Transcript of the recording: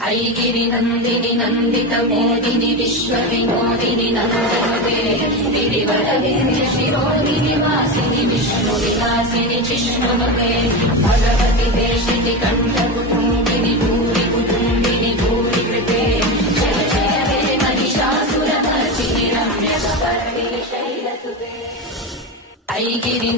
ऐगिरि नन्दिनि नन्दित मेदिनि विश्व विनोदिनि नन्दनुते गिरिवरविन्ध्य शिरोदिनि वासिनि विष्णु विलासिनि जिष्णुनुते भगवति देशिनि कण्ठ कुटुम्बिनि भूरि कुटुम्बिनि भूरि कृते जय जय हे महिषासुरमर्दिनि रम्य कपर्दिनि शैलसुते ऐगिरि